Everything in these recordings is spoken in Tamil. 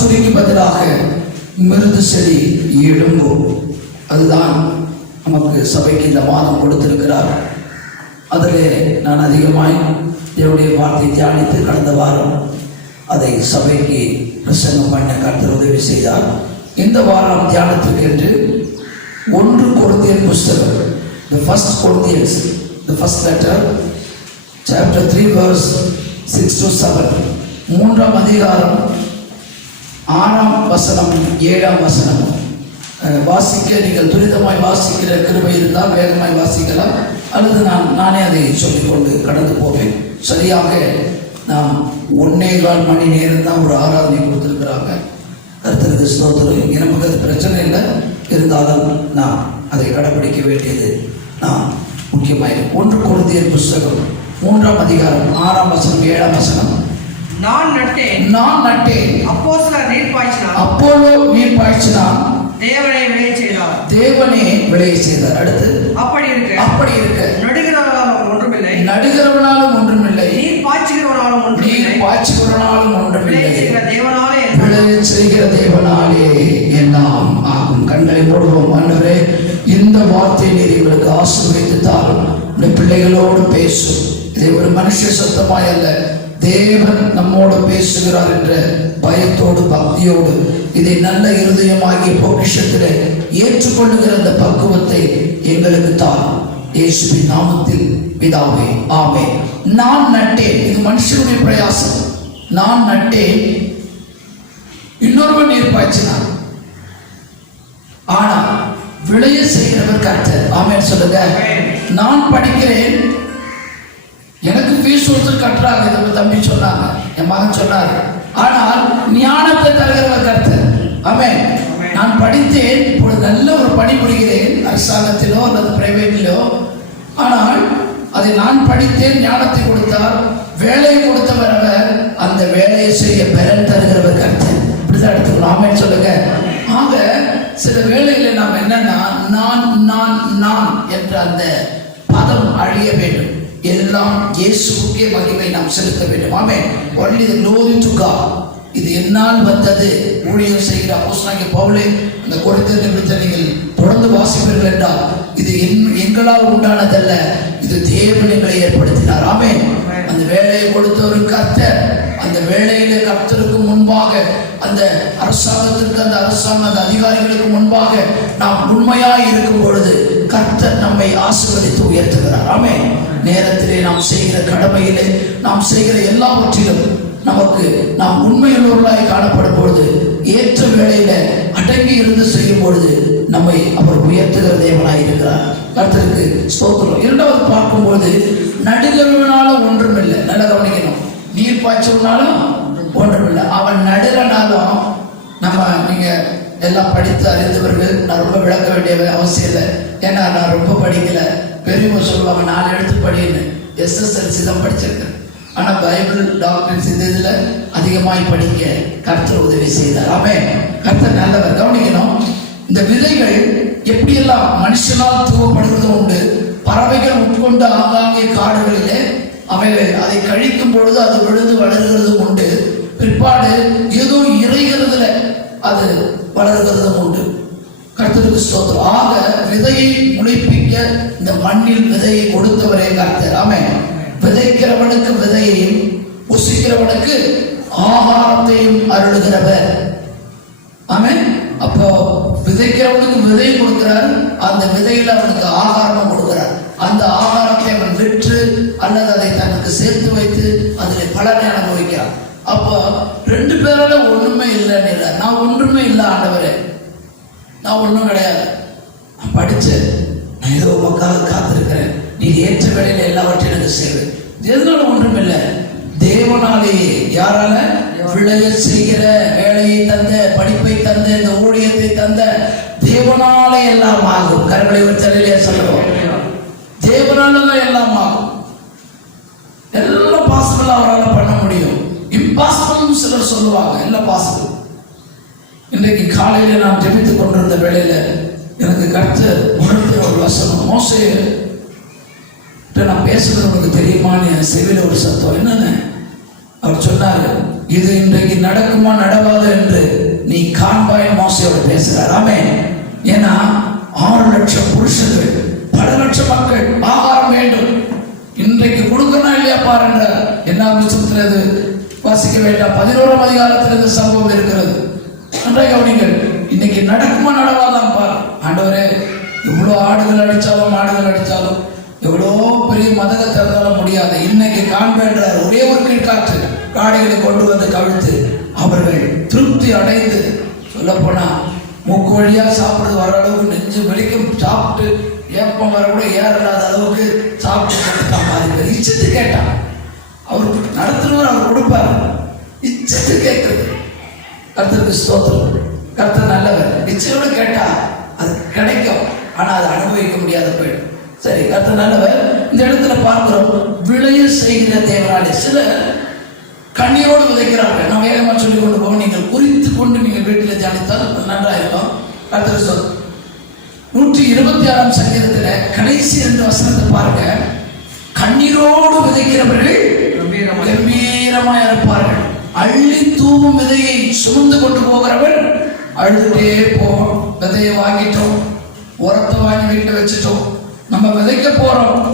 மரச்சுரிக்கு பதிலாக மிருது செடி எழும்பும். அதுதான் நமக்கு சபைக்கு இந்த மாதம் கொடுத்திருக்கிறார். அதிலே நான் அதிகமாய் தேவனுடைய வார்த்தை தியானித்து கடந்த வாரம் அதை சபைக்கு பிரசங்கம் பண்ண கர்த்தர் உதவி செய்தார். இந்த வாரம் தியானத்துக்கு என்று 1 கொரிந்தியர் புஸ்தகம், the first Corinthians, the first letter, chapter 3 verse 6 to 7, 3ஆம் அதிகாரம் 6ஆம் வசனம் 7ஆம் வசனம் வாசிக்க நீங்கள் துரிதமாய் வாசிக்கிற கிருபை இருந்தால் வேகமாய் வாசிக்கலாம், அல்லது நானே அதை சொல்லிக்கொண்டு கடந்து போவேன். சரியாக நாம் 1.25 மணி நேரம் தான் ஒரு ஆராதனை கொடுத்துருக்குறாங்க. கர்த்தருக்கு ஸ்தோத்திரம். எனக்கு அது பிரச்சனை இல்லை, இருந்தாலும் நாம் அதை கடைபிடிக்க வேண்டியது நாம் முக்கியமாக. 1 கொரிந்தியர் புஸ்தகம் 3ஆம் அதிகாரம் 6ஆம் வசனம் 7ஆம் வசனம். நான் நட்டேன் அப்போஸ்தலர் நீர் பாய்ச்சினார், அப்போலோ நீர் பாய்ச்சினார், தேவனே விளைய செய்தார். அடுத்து அப்படி இருக்க நடுகிறவனாலும் ஒன்றுமில்லை, நீர் பாய்ச்சுகிறவனாலும் ஒன்றுமில்லை, விளைய செய்கிற தேவனாலே எல்லாம் ஆகும். கண்களை மூடுவோம். ஆண்டவரே, இந்த வார்த்தை நீர் எங்களுக்கு ஆசீர்வதித்து தாரும். இந்த பிள்ளைகளோடு பேசும். இதை ஒரு மனுஷ சத்தமாய் அல்ல, தேவன் நம்மோடு பேசுகிறார் என்ற பயத்தோடு பக்தியோடு இதை நல்ல இருதயமாகிய பொக்கிஷத்திலே ஏற்றுக்கொள்ளுகிற அந்த பக்குவத்தை எங்களுக்கு தாரும். இயேசுவின் நாமத்தில் பிதாவே, ஆமென். நான் நட்டேன், இது மனுஷனுடைய பிரயாசம். நான் நட்டேன், இன்னொருவன் நீர் பாய்ச்சினார், ஆனால் விளைய செய்கிறவர் கர்த்தர். ஆமென் சொல்லுங்க. நான் படிக்கிறேன், எனக்கு ஃபீஸ் ஒருத்தர் கட்டுறாங்க, இதை தம்பி சொன்னாங்க, என் மகன் சொன்னார், ஆனால் ஞானத்தை தருகிறவர் கர்த்தர். ஆமென். நான் படித்தேன், இப்பொழுது நல்ல ஒரு பணிபுரிகிறேன், அரசாங்கத்திலோ அல்லது பிரைவேட்டிலோ. ஆனால் அதை நான் படித்தேன், ஞானத்தை கொடுத்தார், வேலையை கொடுத்தவர் அவர், அந்த வேலையை செய்ய பெறன் தருகிறவர் கர்த்தர். இப்படிதான் எடுத்துக்கணும். ஆமென் சொல்லுங்க. ஆக சில வேளையில நாம் என்னன்னா, நான் நான் நான் என்ற அந்த பதம் அழிய வேண்டும். எல்லாம் இயேசுவுக்கே மகிமை நாம் செலுத்த வேண்டும். ஆமென். only the glory to God. இது என்னால் வந்தது. ஊழியம் செய்கிற அப்போஸ்தலனாகிய பவுலே அந்த கொரிந்தியர் நிமித்த நீங்கள் தொடர்ந்து வாசிப்பீர்கள் என்றால் இது எங்களால் உண்டானதல்ல, இது தேவன் எங்களை ஏற்படுத்தினார். ஆமென். அந்த வேலையை கொடுத்த ஒரு கர்த்தர், அந்த வேலையில கர்த்தருக்கு முன்பாக, அந்த அரசாங்கத்திற்கு, அந்த அதிகாரிகளுக்கு முன்பாக நாம் உண்மையாய் இருக்கும் பொழுது கர்த்தர் நம்மை ஆசீர்வதித்து உயர்த்துகிறார். ஆமென். நேரத்திலே நாம் செய்கிற கடமையிலே, நாம் செய்கிற எல்லாவற்றிலும் நமக்கு நாம் உண்மையுள்ளவர்களாய் காணப்படும் பொழுது, ஏற்ற வேளையில அடங்கி இருந்து செய்யும் பொழுது நம்மை அவர் உயர்த்துகிற தேவனாய் இருக்கிறார். கர்த்தருக்கு ஸ்தோத்திரம். இரண்டாவது பார்க்கும்போது, நடுகிறவனாலும் ஒன்றுமில்லை. நல்ல கவனிக்கணும். நீர் பாய்ச்சவனாலும் ஒன்றுமில்லை. அவன் நடுறனாலும் நீங்க எல்லாம் படித்து அறிந்தவர்கள், நான் ரொம்ப விளக்க வேண்டிய அவசியம் இல்லை. ஏன்னா நான் ரொம்ப படிக்கல. பெரியவங்க சொல்லுவாங்க 4 எழுத்து படின்னு. SSLC தான் படிச்சிருக்கேன். ஆனால் பைபிள் டாக்டர்ஸ் இந்த இதில் அதிகமாய் படிக்க கர்த்தர் உதவி செய்தார். ஆமென். கர்த்தர் நல்லவர். கவனிக்கணும். இந்த விதைகள் எப்படியெல்லாம் மனுஷனால் தூவப்படுவதும் உண்டு, பறவைகள் உட்கொண்டு ஆங்காங்கே காடுகளிலே அவைகள் அதை கழிக்கும் பொழுது அது விழுந்து வளர்கிறதும் உண்டு. பிற்பாடு ஏதோ இறைகிறதுல அது வளர்கிறதும் உண்டு. கர்த்தருக்கு ஸ்தோத்திரம். ஆக விதையை முளைப்பிக்க இந்த மண்ணில் விதையை கொடுத்தவரே கர்த்தர். ஆமென். விதைக்கிறவனுக்கு விதையையும் புசிக்கிறவனுக்கு ஆகாரத்தையும் அருளுகிறவர். ஆமென். அப்போ விதைக்கிறவனுக்கு விதை கொடுக்கிறார், அந்த விதையில் அவனுக்கு ஆகாரமும் கொடுக்கிறார். அந்த ஆகாரத்தை அவன் விற்று அல்லது அதை தனக்கு சேர்த்து வைத்து அதில் பலனை அனுபவிக்கிறான். அப்போ 2 பேரால ஒண்ணுமே இல்லைன்னு இல்லை. நான் ஒன்றுமே இல்லை ஆண்டவரே, நான் ஒன்றும் கிடையாது, நான் படித்தேன், நான் ஏதோ உமக்காக காத்திருக்கிறேன், நீ ஏற்ற வேலையில் எல்லாவற்றையும் எனக்கு செய்வேன். எதனால ஒன்றும் இல்லை, தேவனாலேயே. யாரால? விளைய செய்கிற, வேலையை தந்த, படிப்பை தந்த, இந்த ஊழியத்தை தந்த தேவனாலே எல்லாம் ஆகும். கரங்களை ஒரு தலையிலே சொல்லுவோம். தேவனால எல்லாம் ஆகும். எல்லாம் பாசிபிள் அவரால் பண்ண முடியும். இம்பாசிபிள் சிலர் சொல்லுவாங்க, எல்லாம் பாசிபிள். இன்றைக்கு காலையில நான் ஜெபித்துக் கொண்டிருந்த வேளையில எனக்கு கர்த்தர் உணர்த்திய ஒரு வசனம், மோசே நான் பேசுறது உங்களுக்கு தெரியுமான்னு என் செவில ஒரு சத்தம். என்னன்னு அவர் சொன்னாரு, இது இன்றைக்கு நடக்குமா நடவாது என்று பேசுகிறார். ஆமென். ஏன்னா 6 லட்சம் புருஷர்கள், பல லட்சம் மக்கள் ஆகாரம் வேண்டும், இன்றைக்கு கொடுக்கணும் இல்லையா பாருங்க. என்ன புத்தகத்தில் வாசிக்க வேண்டாம், 11ஆம் அதிகாரத்தில் இந்த சம்பவம் இருக்கிறது. நன்றாக கவனிங்கள். இன்னைக்கு நடக்குமா நடவாதான் பாரு. ஆண்டவரே, எவ்வளோ ஆடுகள் அடித்தாலும் எவ்வளோ பெரிய மதத்தை திறந்தாலும் முடியாது. இன்னைக்கு காண்பேன்றார் ஒரே ஒரு கீழ்காற்று காடைகளை கொண்டு வந்து கவிழ்த்து அவர்கள் திருப்தி அடைந்து, சொல்ல போனா மூக்கு வழியா சாப்பிடுறது வர அளவுக்கு நெஞ்சு வலிக்கும் சாப்பிட்டு ஏப்பம் வர கூட ஏறாத அளவுக்கு சாப்பிட்டு கொடுத்தா மாதிரி இச்சத்து கேட்டான். அவருக்கு நடத்துறவர் அவர் கொடுப்பார். இச்சத்து கேட்கறது கர்த்தருக்கு ஸ்தோத்திரம். கர்த்தர் நல்லவர். இச்சையோட கேட்டா அது கிடைக்கும், ஆனா அதை அனுபவிக்க முடியாத போயிடும். சரி, கர்த்தர் நல்லவர். இந்த இடத்துல பார்க்கிறோம், விளைய செய்கிற தேவனாலே. சில கண்ணீரோடு விதைக்கிறார்கள். நான் வேகமா சொல்லிக் கொண்டு போக நீங்கள் குறித்து கொண்டு நீங்கள் வீட்டில் தியானித்தால் நன்றாயிருக்கும். கர்த்தர் சொல் 126ஆம் சங்கீதத்தில் கடைசி 2 வசனத்தை பாருங்க. கண்ணீரோடு விதைக்கிறவர்கள் கம்பீரமாய் இருப்பார்கள். அள்ளி தூவும் விதையை சுமந்து கொண்டு போகிறவன் அழுதுட்டே போவோம். விதையை வாங்கிட்டோம், உரத்தை வாங்கி வீட்டில் வச்சுட்டோம், நம்ம விதைக்க போறோம்.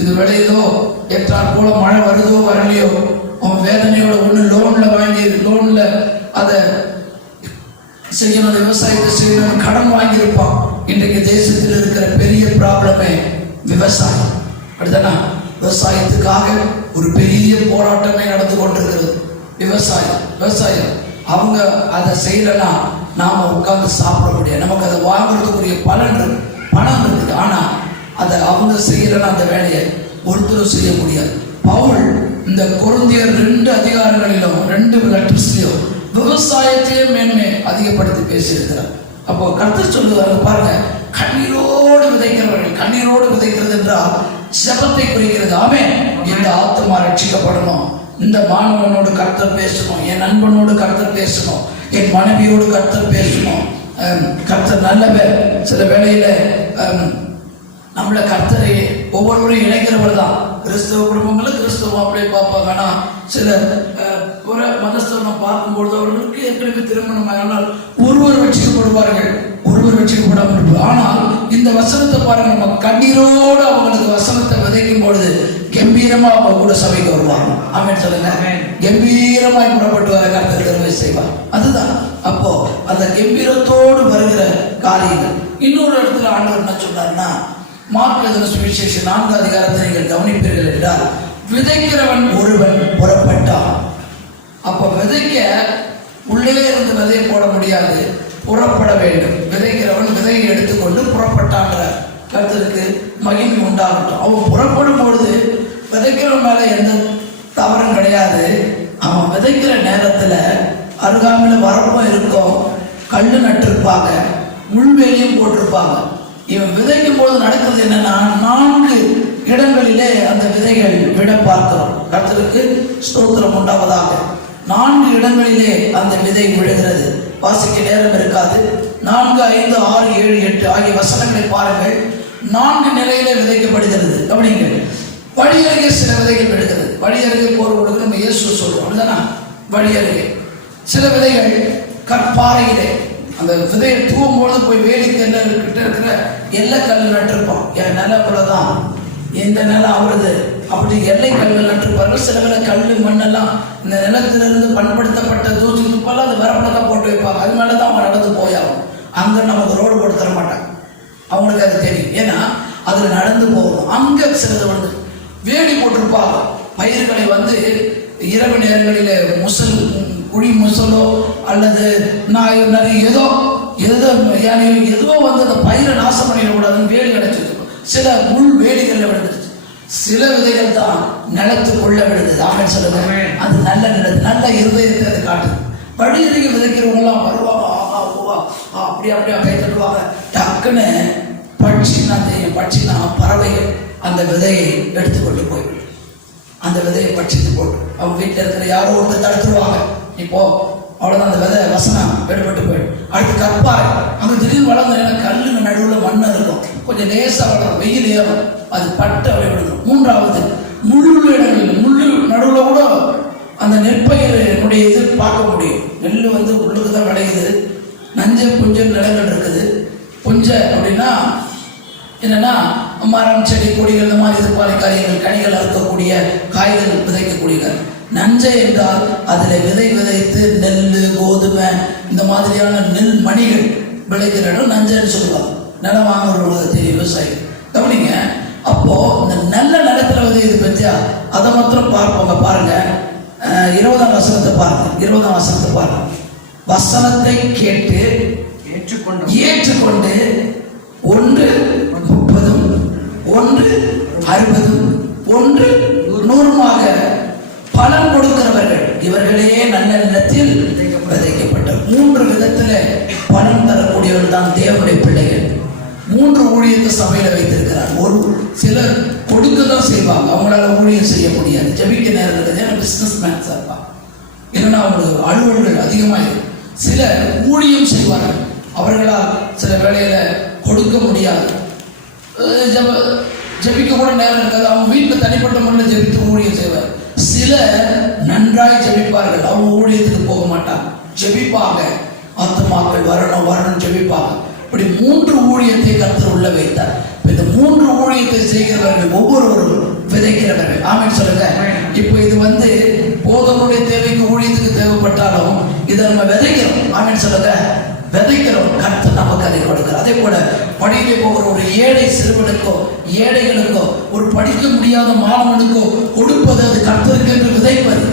இது விளையுதோ ஏற்றால் போல மழை வருதோ வரலையோ, அவன் வேதனையோட ஒன்று லோன்ல வாங்கி லோன்ல அதை செய்யணும், விவசாயத்தை செய்யணும், கடன் வாங்கியிருப்பான். இன்றைக்கு தேசத்தில் இருக்கிற பெரிய ப்ராப்ளமே விவசாயம். அப்படித்தானா? விவசாயத்துக்காக ஒரு பெரிய போராட்டமே நடந்து கொண்டிருக்கிறது. விவசாயம் அவங்க அதை செய்யலைன்னா நாம உட்கார்ந்து சாப்பிட முடியாது. நமக்கு அதை வாங்குறதுக்குரிய பணம் இருக்குது. ஆனா அதை அவங்க செய்யலைன்னா அந்த வேலையை ஒருத்தரும் செய்ய முடியாது. பவுல் இந்த கொரிந்தியர் 2 அதிகாரங்களிலும் 2 லெட்டர்ஸ்லயும் விவசாயத்தையே மேன்மை அதிகப்படுத்தி பேசியிருக்கிறார். அப்போ கர்த்தர் சொல்லுவாங்க பாருங்க, கண்ணீரோடு விதைக்கிறவர்கள். கண்ணீரோடு விதைக்கிறது என்றால் ஜெபத்தை குறிக்கிறது. ஆமென். இந்த ஆத்துமா ரட்சிக்கப்படணும், இந்த மாணவனோடு கர்த்தர் பேசணும், என் நண்பனோடு கர்த்தர் பேசணும், என் மனைவியோடு கர்த்தர் பேசணும். கர்த்தர் நல்லவர். சில வேளையில நம்மளை கர்த்தரை ஒவ்வொருவரையும் இணைக்கிறவர் தான். கிறிஸ்தவ குடும்பங்களும் கிறிஸ்தவ அப்படியே பார்ப்பாங்க. ஆனால் சில புற மதஸ்தவனை பார்க்கும்பொழுது அவர்களுக்கு ஏற்கனவே திருமணம் ஆனால் ஒருவர் ரட்சிக்கப்படுவார்கள், ஒருவர் ரட்சிக்கப்படாமல் இருப்பார். ஆனால் இந்த வசனத்தை பாருங்க, நம்ம கண்ணீரோடு அவங்களுக்கு வசனத்தை விதைக்கும் பொழுது கம்பீரமா அவங்க கூட சபைக்கு வருவாங்க. ஆமென் சொல்லுங்க. கம்பீரமாய் புறப்பட்டு வர கர்த்தர் கருவை செய்வார். அதுதான் அப்போ அந்த கம்பீரத்தோடு வருகிற காரியங்கள். இன்னொரு இடத்துல ஆண்டவர் என்ன சொன்னார்னா, மார்க் எழுதின சுவிசேஷம் 4ஆம் அதிகாரத்தை நீங்கள் கவனிப்பீர்கள் என்றால், விதைக்கிறவன் ஒருவன் புறப்பட்டான். அப்ப விதைக்க உள்ளே இருந்து விதையை போட முடியாது, புறப்பட வேண்டும். விதைக்கிறவன் விதையை எடுத்துக்கொண்டு புறப்பட்டான்ற கர்த்தருக்கு மகிமை உண்டாகட்டும். அவன் புறப்படும் பொழுது விதைக்கிறவன் மேல எந்த தவறும் கிடையாது. அவன் விதைக்கிற நேரத்துல அருகாமையில வரப்பும் இருக்கும், கல்லு நட்டிருப்பாங்க, முள்வேலியும் போட்டிருப்பாங்க. இவன் விதைக்கும் போது நடக்கிறது என்னன்னா, 4 இடங்களிலே அந்த விதைகள் விட பார்க்கிறோம். கர்த்தருக்கு ஸ்தோத்திரம் உண்டாவதாக. 4 இடங்களிலே அந்த விதை விழுகிறது. வாசிக்க நேரம் இருக்காது. 4, 5, 6, 7, 8 ஆகிய வசனங்களை பாருங்கள். 4 நிலையிலே விதைக்கப்படுகிறது. கவனிங்கள். வழி அருகே சில விதைகள் விழுகிறது. வழி அருகே போறவங்களுக்கு நம்ம இயேசு சொல்றோம், அப்படிதானா? வழி அருகே சில விதைகள் கற்பாறையிலே அந்த விதையை தூவும் பொழுது போய் வேலிக்கல்ல கிட்ட இருக்கிற எல்லை கல் நட்டிருப்பான். என் நிலக்குள்ளதான் இந்த நிலம் அவரது அப்படி எல்லை கல்கள் நட்டிருப்பார்கள். சில வேலை கல் மண்ணெல்லாம் இந்த நிலத்திலிருந்து பண்படுத்தப்பட்ட தூசி துப்பெல்லாம் அது வரப்படத்தான் போட்டு வைப்பாங்க. அது மேலதான் அவன் நடந்து போயாகும். அங்க நமக்கு ரோடு போட்டு தர மாட்டாங்க. அவங்களுக்கு அது தெரியும், ஏன்னா அதுல நடந்து போகணும். அங்க சிலது வந்து வேலி போட்டிருப்பாங்க. பயிர்களை வந்து இரவு நேரங்களிலே குழி முசலோ அல்லது நாயோ நரி ஏதோ வந்து அந்த பயிரை நாசம் பண்ணிடக்கூடாதுன்னு வேலி அடைச்சிருக்கும். சில முள் வேலிகள்ல விழுந்துருச்சு. சில விதைகள் தான் நிலத்துக்குள்ள விழுது. ஆமென் சொல்லுங்க. அது நல்ல நிலத்து, நல்ல இருதயத்தை அது காட்டுது. வழி அருகே விதைக்கிறவங்களாம் வருவாங்க, அப்படியே கை தட்டுவாங்க. டக்குன்னு பட்சினா பறவைகள் அந்த விதையை எடுத்துக்கொண்டு போய்விடும். அந்த விதையை பட்சித்து போட்டு அவங்க வீட்டில் இருக்கிற யாரோ ஒருத்தர் தடுத்துருவாங்க. இப்போ அவ்வளோதான், அந்த விதை வசனம் எடுபட்டு போயிடும். அடுத்து கற்பாய், அங்கே திடீர்னு வளர்ந்து கல்லுங்க நடுவில் மண்ணை இருக்கும், கொஞ்சம் லேசாக வளரும், வெயில் ஏறும், அது பட்டு அப்படி விடுது. 3வது முள்ளு இடங்கள், முள்ளு நடுவில் கூட அந்த நெற்பயிரினுடைய இது பார்க்க முடியும். நெல் வந்து உள்ளுக்கு தான் விளையுது, நஞ்சை புஞ்ச நிலங்கள் இருக்குது. புஞ்சை அப்படின்னா என்னன்னா மரம் செடி கொடிகள் இந்த மாதிரி இது மாதிரி காரியங்கள், கனிகள் அறுக்கக்கூடிய காய்கள் விதைக்கக்கூடியது. நஞ்சை என்றால் அதில் விதை விதைத்து நெல் கோதுமை இந்த மாதிரியான நெல் மணிகள் விளைக்கிற இடம் நஞ்சைன்னு சொல்லுவாங்க. நிலம் வாங்குறவங்களுக்கு தெரியும், விவசாயி கவனிங்க. அப்போ இந்த நல்ல நிலத்துல விதையுது பற்றியா அதை மாத்திரம் பார்ப்போங்க. பாருங்க 20ஆம் வசனத்தை பாருங்க. 20ஆம் வசனத்தை பாருங்க. வசனத்தை கேட்டு ஏற்றுக்கொண்டு 1 30, 1 60, 1 100 பலன் கொடுக்கிறவர்கள் இவர்களே நல்ல நிலத்தில் விதைக்கப்பட்ட 3 விதத்தில் பலன் தரக்கூடியவர்கள் தான் தேவனுடைய பிள்ளைகள். 3 ஊழியத்தை சபையில வைத்திருக்கிறார். ஒரு சிலர் கொடுக்க தான் செய்வாங்க, அவங்களால ஊழியம் செய்ய முடியாது. ஜபிக்க நேரம் இருக்குது, பிசினஸ் மேன்ஸா இருப்பாங்க, இல்லைன்னா அவங்களுக்கு அலுவல்கள் அதிகமாக இருக்கும். சிலர் ஊழியம் செய்வார்கள், அவர்களால் சில வேளையில கொடுக்க முடியாது, ஜபிக்க கூட நேரம் இருக்காது, அவங்க வீட்டில் தனிப்பட்ட முறையில் ஜபித்து ஊழியம் செய்வார். சிலர் நன்றாய் ஜபிப்பார்கள், அவங்க ஊழியத்துக்கு போக மாட்டாங்க, ஜபிப்பாங்க, ஆத்துமாக்கள் வரணும் வரணும் ஜபிப்பாங்க. இப்படி 3 ஊழியத்தை கர்த்தர் உள்ள வைத்தார். இந்த 3 ஊழியத்தை செய்கிறவர்கள் ஒவ்வொருவரும் விதைக்கிறவர்கள். ஆமென் சொல்லுங்க. இப்போ இது போதனுடைய தேவைக்கு ஊழியத்துக்கு தேவைப்பட்டாலும் இதை நம்ம விதைக்கிறோம். ஆமென் சொல்லுங்க. விதைக்கிறோம், கர்த்தர் நமக்கு அதை கொடுக்கிறார். அதே போல படியிலே போகிற ஒரு ஏழை சிறுவனுக்கோ ஏழைகளுக்கோ ஒரு படிக்க முடியாத மாணவனுக்கோ கொடுப்பது அது கர்த்தருக்கு என்று விதைப்பது.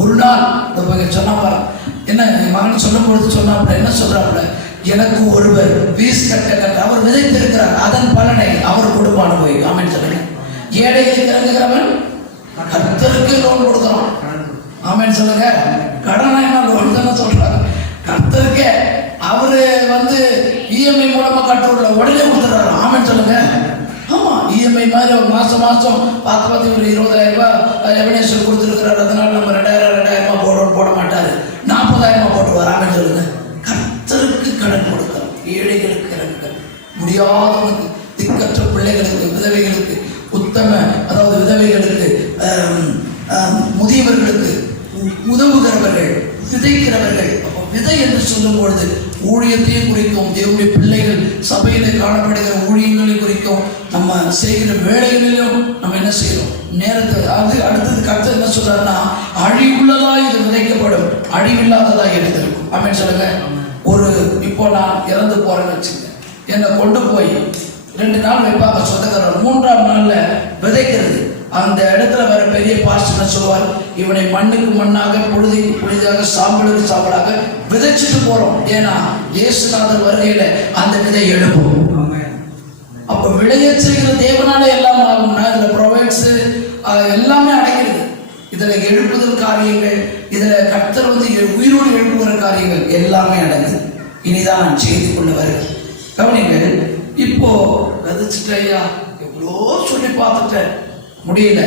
ஒரு நாள் சொன்னா என்ன மகன் சொல்லும் பொழுது சொன்னாப்புல என்ன சொல்றாப்புல, எனக்கு ஒருவர் வீஸ் கட்ட அவர் விதைத்திருக்கிறார், அதன் பலனை அவர் கொடுப்பான போய். ஆமென் சொல்லுங்க. ஏழைகளுக்கு இறங்குகிறவன் கர்த்தருக்கு லோன் கொடுக்கிறான். ஆமென் சொல்லுங்க. கடனா என்ன லோன் தானே சொல்றாங்க, கர்த்தருக்கே அவரு இஎம்ஐ மூலமா கட்டுறதுல உடனே கொடுத்துறாரு. ஆமென் சொல்லுங்க. ஆமா, இஎம்ஐ மாதிரி ஒரு மாசம் பார்த்து ஒரு 20,000 ரூபாய் எவனேஸ்வர் கொடுத்துருக்கிறாரு, அதனால நம்ம 2000 போட மாட்டாரு, 40,000 போட்டுவார். ஆமென் சொல்லுங்க. கர்த்தருக்கு கடன் கொடுக்கிறோம், ஏழைகளுக்கு கடன், முடியாதவனுக்கு, திக்கற்ற பிள்ளைகளுக்கு, விதவைகளுக்கு, அதாவது விதவைகளுக்கு, முதியவர்களுக்கு உதவுகிறவர்கள், விதைக்கிறவர்கள். விதை என்று சொல்லும் பொழுது ஊழியத்தையும் குறிக்கும், தேவனுடைய பிள்ளைகள் சபையிலே காணப்படுகிற ஊழியங்களை குறிக்கும். நம்ம செய்கிற வேலைகளிலும் நம்ம என்ன செய்யறோம், நேரத்தை அடுத்தது கர்த்தர் என்ன சொல்றாருன்னா, அழிவுள்ளதா இது விதைக்கப்படும், அழிவில்லாததா எடுத்திருக்கும். ஆமென் சொல்லுங்க. இப்போ நான் இறந்து போறேன்னு வச்சுங்க, என்னை கொண்டு போய் 2 நாள் வைப்பாங்க சொந்தக்காரர், 3ஆம் நாள்ல விதைக்கிறது. அந்த இடத்துல வர பெரிய பாஸ்டர் சொல்லுவார், இவனை மண்ணுக்கு மண்ணாக பொழுதுக்கு பொழுதாக சாம்பலுக்கு சாம்பலாக விதைச்சிட்டு போறோம். ஏன்னா இயேசுநாதர் வருகையில அந்த விதை எழுப்பும். அப்ப விளைய செய்கிற தேவனால எல்லாம் ஆகும்னா இதுல ப்ரொவைட்ஸ் எல்லாமே அடங்கிடுது. இதுல எழுப்புதல் காரியங்கள், இதுல கர்த்தர் உயிரோடு எழுப்புகிற காரியங்கள் எல்லாமே அடங்குது. இனிதான் நான் செய்து கொண்டு வருகிறேன். கவனிங்கள். இப்போ விதைச்சிட்ட ஐயா, எவ்வளோ சொல்லி பார்த்துட்டேன், முடியல.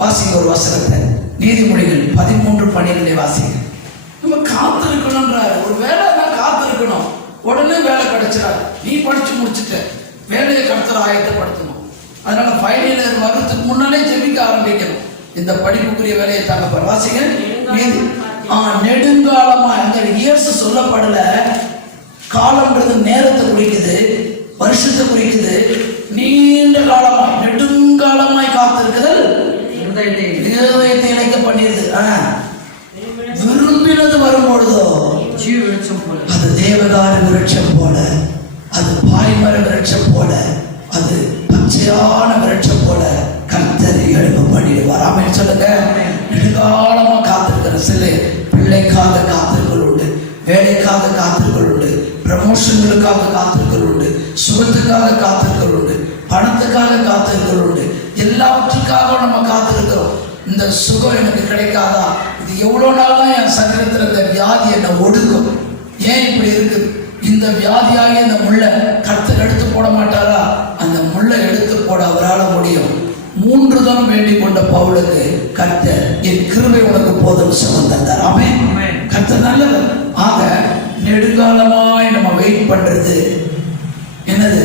வாசிங்க ஒரு வசனத்தை, நீதிமொழிகள் 13:12 வாசிங்க. நம்ம காத்திருக்கணும்ன்றாரு. ஒரு வேலை தான் காத்திருக்கணும், உடனே வேலை கிடைச்சிடாது. நீ படிச்சு முடிச்சுட்ட, வேலையை கர்த்தர் ஆயத்தப்படுத்தணும். அதனால ஃபைனல் இயர் வர்றதுக்கு முன்னாலே ஜெபிக்க ஆரம்பிக்கணும். இந்த படிப்புக்குரிய வேலையை தாங்க வாசிங்க. நெடுங்காலமா அந்த இயர்ஸ் சொல்லப்படல, காலம்ன்றது நேரத்தை குறிக்குது, வருஷத்தை குறிக்குது. நீண்ட காலமாய் நெடுங்காலமாய் காத்திருக்குதல் இருதயத்தை இணைக்க பண்ணிடுது. விரும்பினது வரும்பொழுதோ அது தேவதாரு விருட்சம் போல, அது பாய்மர விருட்சம் போல, அது பச்சையான விருட்சம் போல கர்த்தர் எழுப்ப பண்ணிடுவார். ஆமென் சொல்லுங்க. நெடுங்காலமா காத்திருக்கிற சில பிள்ளைக்காக காத்திருக்கள் உண்டு, வேலைக்காக காத்திருக்கள் உண்டு, ப்ரமோஷன்களுக்காக காத்திருக்கள் உண்டு, சுகத்துக்காக காத்திருக்கள் உண்டு, பணத்துக்காக காத்திருக்கள் உண்டு. எல்லாவற்றுக்காக நம்ம காத்திருக்கிறோம். இந்த சுகம் எனக்கு கிடைக்காதா, இது எவ்வளவு நாள் தான் என் சரீரத்தில் இந்த வியாதி என்னை ஒடுக்கும், ஏன் இப்படி இருக்குது, இந்த வியாதியாகி இந்த முள்ளை கர்த்தர் எடுத்து போட மாட்டாரா? அந்த முள்ளை எடுத்து போட அவரால் முடியும். 3 தரம் வேண்டிக் கொண்ட பவுலுக்கு கர்த்தர் என் கிருபை உனக்கு போதும் சுகம் தந்தார். ஆமென். கர்த்தர் நல்லவர். ஆக நெடுங்காலமாய் நம்ம வெயிட் பண்றது என்னது,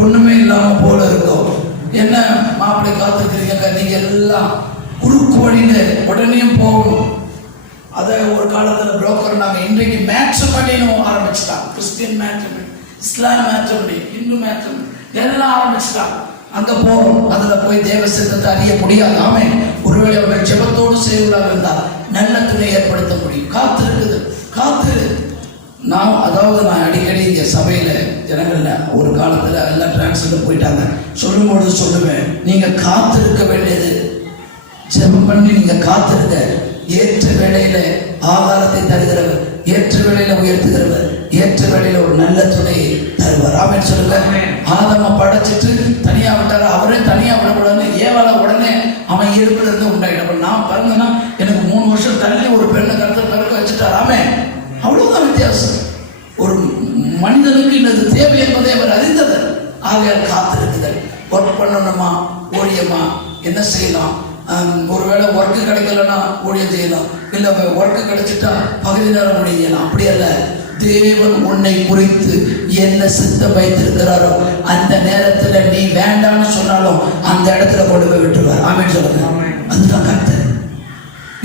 ஒண்ணுமே இல்லாம போல இருக்கும். என்ன மாப்பிள்ளை காத்திருக்கிறீங்க, நீங்க எல்லாம் குறுக்கு வழியில உடனே போகணும். அதை ஒரு காலத்துல புரோக்கர் நாங்க இன்றைக்கு மேட்ரிமோனின்னு ஆரம்பிச்சிட்டாங்க. கிறிஸ்டியன் மேட்ரிமோனி, இஸ்லாம் மேட்ரிமோனி, இந்து மேட்ரிமோனி எல்லாம் ஆரம்பிச்சிட்டாங்க. அங்க போறோம், அதுல போய் தேவ சித்தத்தை அறிய முடியாது. ஆமென். ஒருவேளை அவர்கள் ஜெபத்தோடு செய்வதாக இருந்தால் நல்ல துணை ஏற்படுத்த முடியும். காத்திருக்குது, காத்திரு. நான் அடிக்கடி இங்க சபையில ஜனங்கள்ல ஒரு காலத்துல எல்லாம் டிரான்ஸ்ல போயிட்டாங்க. சொல்லும்போது சொல்லுவேன், நீங்க காத்திருக்க வேண்டியது, ஜெபம் பண்ணி நீங்க காத்திருக்க. ஏற்ற வேளையில ஆகாரத்தை தருகிறவர், ஏற்ற வேளையில உயர்த்துகிறவர், ஏற்ற வேளையில ஒரு நல்ல துணையை தருவார். ஆமென் சொல்லுங்க. ஆதாம படைச்சிட்டு தனியா விட்டாரு, அவரே தனியா விடக்கூடாது. ஏவாள உடனே அவன் இடுப்புல இருந்து உண்டாயிடும். நான் பாருங்கன்னா எனக்கு 3 வருஷம் தள்ளி ஒரு பெண்ணை கருத்து பிறக்க வச்சுட்டார். ஆமென். அவ்வளவுதான் வித்தியாசம். ஒரு மனிதனுக்கு இன்னது தேவை என்பதை அவர் அறிந்தவர். ஆகையால் காத்திருக்குதல். ஒர்க் பண்ணணுமா, ஊழியமா, என்ன செய்யலாம்? ஒருவேளை ஒர்க்கு கிடைக்கலன்னா ஊழியம் செய்யலாம், இல்லை ஒர்க்கு கிடைச்சிட்டா பகுதி நேரம் ஊழியம் செய்யலாம். அப்படி அல்ல. தேவன் உன்னை குறித்து என்ன சித்தம் வைத்திருக்கிறாரோ அந்த நேரத்துல நீ வேண்டாம்னு சொன்னாலும் அந்த இடத்துல கொண்டு போய் விட்டுருவார். ஆமென் சொல்லுங்க. அதுதான் கர்த்தர்.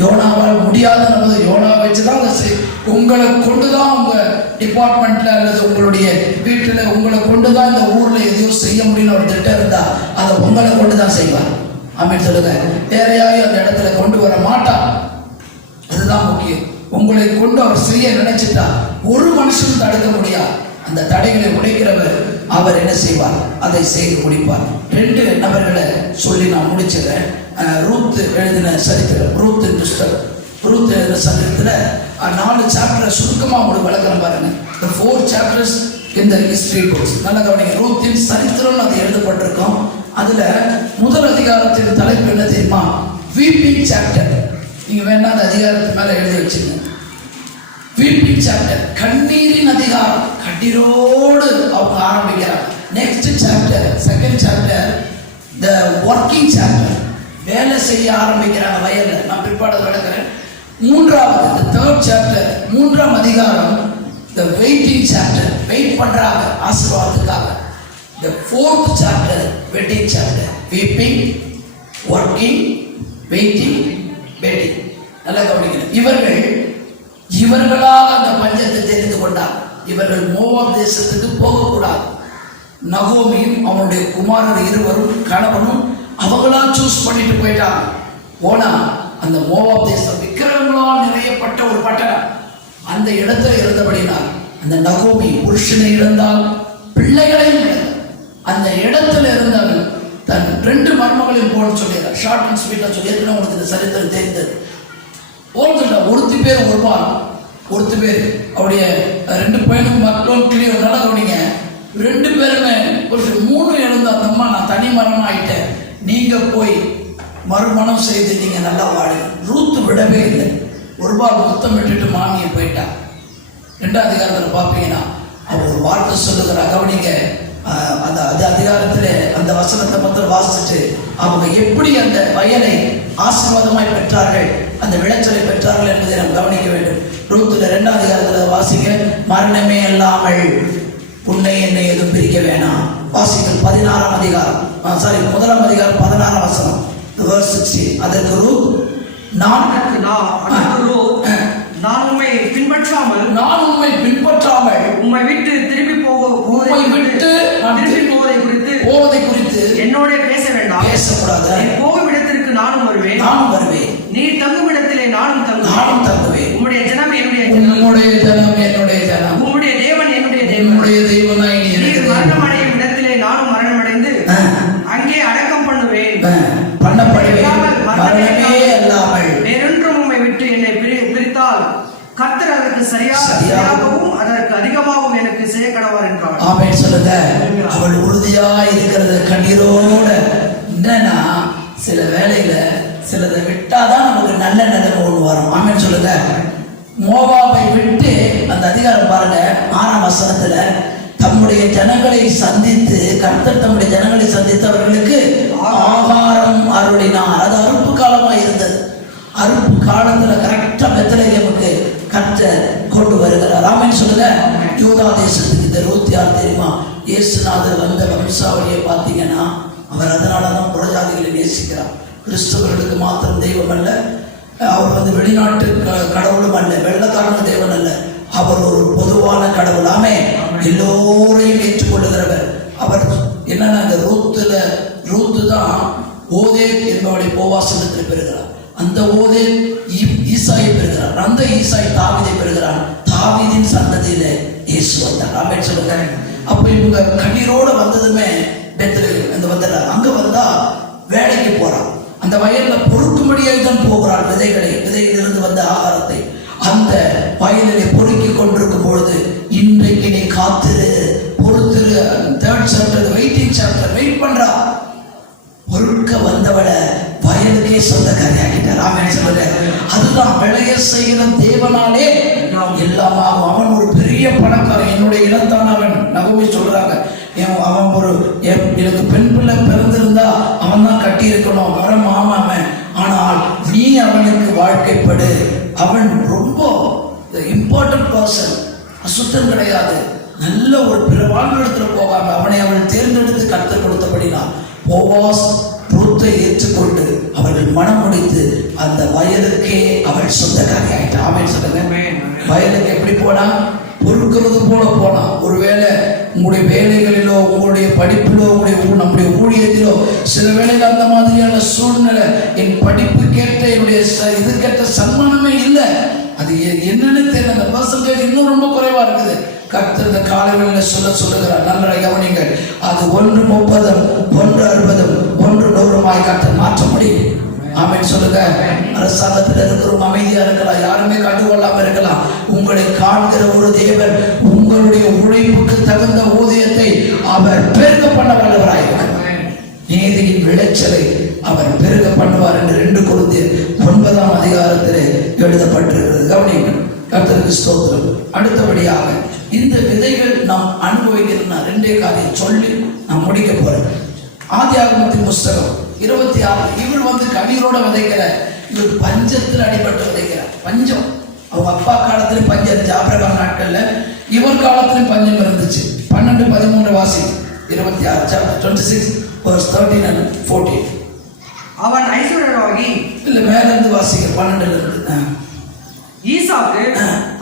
யோனாவால் முடியாத நம்ம யோனா வச்சுதான் உங்களை கொண்டுதான் உங்க டிபார்ட்மெண்ட்ல அல்லது உங்களுடைய வீட்டுல உங்களை கொண்டுதான் இந்த ஊர்ல எதையோ செய்ய முடியும்னு ஒரு திட்டம் இருந்தா அதை உங்களை கொண்டுதான் செய்வார். ஆமென் சொல்லுங்க. வேறையாவது அந்த இடத்துல கொண்டு வர மாட்டார். அதுதான் முக்கியம். உங்களை கொண்டு அவர் செய்ய நினைச்சிட்டா ஒரு மனுஷனும் தடுக்க முடியாது. அந்த தடைகளை உடைக்கிறவர் அவர் என்ன செய்வார்? அதை செய்து முடிப்பார். 2 நபர்களை சொல்லி நான் முடிச்சிடறேன். ரூத் எழுதின சரித்திரம், ரூத்தின் புஸ்தகம். ரூத் எழுதின சரித்திரத்துல 4 சாப்டரை சுருக்கமா உங்களுக்கு விளக்கம் பாருங்க. The 4 chapters in the history books. நல்ல கவனிங்க. ரூத்தின் சரித்திரம் அது எழுதப்பட்டிருக்கும். அதுல முதல் அதிகாரத்தின் தலைப்பு என்ன தெரியுமா? Weeping chapter. நீங்க வேணா அந்த அதிகாரத்து மேல எழுதி வச்சுங்க. வீப்பிங் சாப்டர், கண்ணீரின் அதிகாரம். கண்ணீரோடு அவங்க ஆரம்பிக்கிறாங்க. Next chapter, second chapter, the working chapter. வேலை செய்ய ஆரம்பிக்கிறாங்க வயல்ல. நான் பிற்பாடு விளக்குறேன். மூன்றாவது, த தேர்ட் சாப்டர், 3ஆம் அதிகாரம், த வெயிட்டிங் சாப்டர். வெயிட் பண்றாங்க ஆசீர்வாதத்துக்காக. த 4th chapter, wedding chapter. Weeping, working, waiting, wedding. நல்லா கவனிக்கணும். இவர்களாக அந்த பஞ்சத்தை தெரிந்து கொண்டார். இவர்கள் மோவாப் தேசத்துக்கு போகக்கூடாது. நகோமியும் அவனுடைய குமாரர் இருவரும் கணவனும் அவங்களா சூஸ் பண்ணிட்டு போயிட்டாங்க. போனா அந்த மோவாப் தேசம் விக்கிரகங்களால் நிறையப்பட்ட ஒரு பட்டணம். அந்த இடத்துல இருந்தபடினால் அந்த நகோமி புருஷனை இழந்தால் பிள்ளைகளையும் இழந்தார். அந்த இடத்துல இருந்தாலும் தன் 2 மருமகளையும் போட சொல்லிடுறார். ஷார்ட் அண்ட் ஸ்வீட்டா சொல்லி உங்களுக்கு இந்த சரித்திரம் தெரிந்தது. ஒருத்தி பேர் ஒருத்தி பேர் அவருடைய 2 பையனுக்கு மக்களும் கிளியோ நல்லா கவனிங்க. 2 பேருமே ஒரு 3 இழந்த அந்த அம்மா, நான் தனி மரம் ஆயிட்டேன், நீங்க போய் மறுமணம் செய்து நீங்க நல்லா வாழுங்க. ரூத்து விடவே இல்லை. ஒரு முத்தம் விட்டுட்டு மாமியை போயிட்டா. 2ஆம் அதிகாரத்தில் பார்ப்பீங்கன்னா அவர் ஒரு வார்த்தை சொல்லுகிற கவனிங்க. அந்த அதிகாரத்தில் அந்த வசனத்தை மட்டும் வாசிச்சுட்டு அவங்க எப்படி அந்த வயலை ஆசீர்வாதமாய் பெற்றார்கள், அந்த விளைச்சலை பெற்றார்கள் என்பதை நாம் கவனிக்க வேண்டும். ரூத்துல 2ஆம் அதிகாரத்தில் வாசிக்க, மரணமே இல்லாமல் உன்னை என்னை எதுவும் பிரிக்க வேணாம். வாசிகள் 16ஆம் அதிகாரம், 1ஆம் அதிகாரம் 16ஆம் வசனம், verse 16. அதற்கு ரூத், நான் உம்மை பின்பற்றாமல் உம்மை விட்டு திரும்பி போவதை குறித்து என்னோட பேச வேண்டாம், பேசக்கூடாது. போகும் இடத்திற்கு நானும் வருவேன். நீ தங்கும் இடத்திலே நானும் தங்குவேன். உம்முடைய ஜனம் என்னுடைய ஜனம், உம்முடைய தேவன் என்னுடைய தேவன். நீர் மரணம் அடையும் இடத்திலே நானும் மரணம் அடைந்து அங்கே அடக்கம் பண்ணுவேன். வேறொன்றும் உம்மை விட்டு என்னை பிரித்தால் கர்த்தர் அதற்கு சரியாகவும் அதற்கு அதிகமாகவும் எனக்கு செய்ய கடவார் என்றார். ஆமென் சொல்லுங்க. அவள் உறுதியா இருக்கிறது கண்ணீரோட. என்னன்னா சில வேளையில சிலதை விட்டாதான் நமக்கு நல்ல நிலைமை ஒன்று வரும். ஆமென் சொல்லுங்க. மோவாபை விட்டு அந்த அதிகாரம் பாருங்க, 6ஆம் வசனத்துல தம்முடைய ஜனங்களை சந்தித்து, கர்த்தர் தம்முடைய ஜனங்களை சந்தித்து அவர்களுக்கு ஆகாரம் அருளினார். அது அறுப்பு காலமா இருந்தது. அறுப்பு காலத்துல கரெக்டா பெத்லகேமுக்கு கர்த்தர் கொண்டு வருகிறார். ஆமென் சொல்லுங்க. யூதா தேசத்துக்கு இந்த ரூத் யார் தெரியுமா? இயேசுநாதர் வந்த வம்சாவளியை பார்த்தீங்கன்னா அவர் அதனாலதான் புறஜாதிகளை நேசிக்கிறார். கிறிஸ்தவர்களுக்கு மாத்திரம் தெய்வம் அல்ல, அவர் வெளிநாட்டு கடவுளும் அல்ல, வெள்ளக்காரனுக்கு தேவன் அல்ல, எல்லோரையும் ஏற்றுக்கொள்ளுகிறவர். அவர் என்னன்னா இந்த ரூத்து தான் ஓதே என்பவளை போவாசனத்தில் பெறுகிறார். அந்த ஓதே ஈசாயை பெறுகிறார். அந்த ஈசாய் தாவீதை பெறுகிறான். தாவீதின் சந்ததியில இயேசு வந்தார். ஆமென் சொல்லுங்க. அப்ப இவங்க கண்ணீரோட வந்ததுமே பெத்லகேம் அந்த வந்துடுறார். அங்க வந்தா வேலைக்கு போறான். அந்த வயல்ல பொறுக்கும்படியாக தான் போகிறாள். விதையிலிருந்து வந்த ஆகாரத்தை அந்த வயலிலே பொறுக்கி கொண்டிருக்கும் பொழுது, இன்றைக்கு நீ காத்திரு, பொறுத்திரு. 3rd chapter waiting chapter wait பண்றா. பொறுக்க வந்தவளை வயலுக்கே சொந்தக்காரியாக்கிட்டார். ஆமென் சொல்லுங்க. அதுதான் விளைய செய்கிற தேவனாலே எல்லாமாகும். அவன் ஒரு பெரிய பணக்காரன். என்னுடைய இனத்தான் அவன். நகோமி சொல்றாங்க, அவன் ஒரு எனக்கு பெண் பிள்ளை பிறந்திருந்தா அவன் தான் கட்டி இருக்கணும், வரம் ஆமாமன். ஆனால் நீ அவனுக்கு வாழ்க்கைப்படு. அவன் ரொம்ப இம்பார்ட்டன்ட் பர்சன். அசுத்தம் கிடையாது. நல்ல ஒரு பிற வாழ்விடத்துல போகாம அவனை அவள் தேர்ந்தெடுத்து கற்றுக் கொடுத்தபடினா போவாஸ் ரூத்தை ஏற்றுக்கொண்டு அவர்கள் மனம் முடித்து அந்த வயலுக்கே அவள் சொந்தக்காரி ஆயிட்டான். ஆமென் சொல்லுங்க. வயலுக்கு எப்படி போனா? பொறுக்கிறது போல போனா. ஒருவேளை உங்களுடைய வேலைகளிலோ உங்களுடைய படிப்பிலோ நம்முடைய ஊழியத்திலோ சில வேளையில் அந்த மாதிரியான சூழ்நிலை, என் படிப்பு கேட்ட என்னுடைய இது கேட்ட சன்மானமே இல்லை, அது என்னன்னு தெரியல, அந்த பர்சன்டேஜ் இன்னும் ரொம்ப குறைவா இருக்குது. கர்த்தர் இந்த காலவெளியில் சொல்லுகிறார். நல்ல கவனிங்கள். அது 1:30, 1:60, 100 கர்த்தர் மாற்ற முடியும். ஆமென் சொல்லுங்க. அரசாங்கத்தில் இருக்கிறவங்க அமைதியா இருக்கலாம், யாருமே கண்டுகொள்ளாம இருக்கலாம். உங்களை காண்கிற ஒரு தேவன் உங்களுடைய உழைப்புக்கு தகுந்த ஊதியத்தை அவர் பெருக பண்ண வல்லவராயிருக்கிறார். நீதியின் விளைச்சலை அவர் பெருக பண்ணுவார் என்று 2 கொரிந்தியர் 9ஆம் அதிகாரத்திலே எழுதப்பட்டிருக்கிறது. கவனிங்கள். கர்த்தருக்கு ஸ்தோத்திரம். அடுத்தபடியாக இந்த விதைகள் நாம் அனுபவிக்கிறோம்னா 2 காரியம் சொல்லி நான் முடிக்க போறேன். ஆதியாகமத்தின் புஸ்தகம் 26. இவர் கண்ணீரோட விதைக்கிற, இவர் பஞ்சத்தில் அடிபட்டு விதைக்கிறார். பஞ்சம். அவங்க அப்பா காலத்திலும் பஞ்சம் இருந்துச்சு, ஆபிரகாம் நாட்கள்ல. இவர் காலத்திலும் பஞ்சம் இருந்துச்சு. 12-13 வாசி. 26 chapter 26 verse 13 and 14. அவன் ஐஸ்வர்யவாகி இல்ல மேல இருந்து வாசிக்க 12ல இருந்து. ஈசாக்கு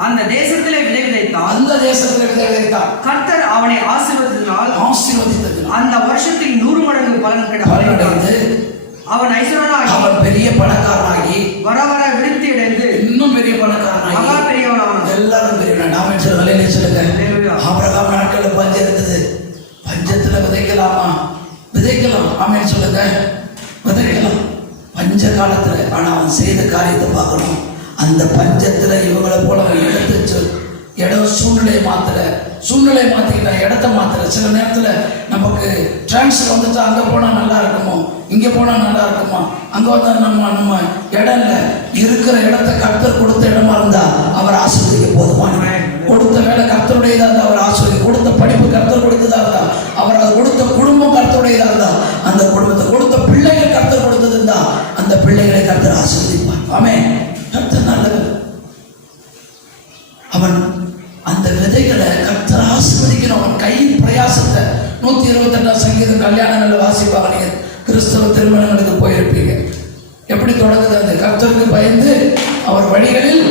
அந்த தேசத்திலே விதை விதைத்தான். அந்த தேசத்திலே விதை விதைத்தான். கர்த்தர் அவனை ஆசீர்வதித்ததினால் அந்த வருஷத்தில் 100 மடங்கு பலன் கிடைத்தது. அவன் ஐஸ்வர்யனாகி, அவன் பெரிய பணக்காரனாகி, வர வர விருத்தி அடைந்து இன்னும் பெரிய பணக்காரனாகி, மகா பெரியவனானான். எல்லாரும் பெரியவன். நாம சொல்லுங்க. ஆபிரகாம் நாட்கள்ல பஞ்சம் இருந்தது. பஞ்சத்துல விதைக்கலாமா? விதைக்கலாம். ஆமென் சொல்லுங்க. விதைக்கலாம் பஞ்ச காலத்துல. ஆனா அவன் செய்த காரியத்தை பார்க்கணும். அந்த பஞ்சத்துல இவங்களை போல இடம் சூழ்நிலையை மாத்திக்கிட்ட இடத்த மாத்தல. சில நேரத்துல நமக்கு டிரான்ஸ்ஃபர் வந்துட்டா அங்க போனா நல்லா இருக்குமோ, இங்க போனா நல்லா இருக்குமா, அங்க வந்தா நம்ம இடம் இல்ல, இருக்கிற இடத்தை கர்த்தர் கொடுத்த இடமா இருந்தா அவர் ஆசீர்வதிக்க போதுமான. கொடுத்த வேலை கர்த்தருடையதா இருந்தா அவர் ஆசீர்வதிக்க, கொடுத்த படிப்பு கர்த்தர் கொடுத்ததா இருந்தா அவர், அது கொடுத்த குடும்பம் கர்த்தருடையதா இருந்தா அந்த குடும்பத்தை, கொடுத்த பிள்ளைகள் கர்த்தர் கொடுத்தது இருந்தா அந்த பிள்ளைகளை கர்த்தர் ஆசீர்வதிப்பார். ஆமென். கர்த்தர் நல்லவர். அவன் அந்த விதைகளை கர்த்தர் ஆசீர்வதிக்கணும். அவன் கையின் பிரயாசத்தை 128ஆம் சங்கீதம் கல்யாணங்கள்ல வாசிப்பாங்க. நீங்க கிறிஸ்தவ திருமணங்களுக்கு போயிருப்பீங்க. எப்படி தொடங்குது? அந்த கர்த்தருக்கு பயந்து அவர் வழிகளில்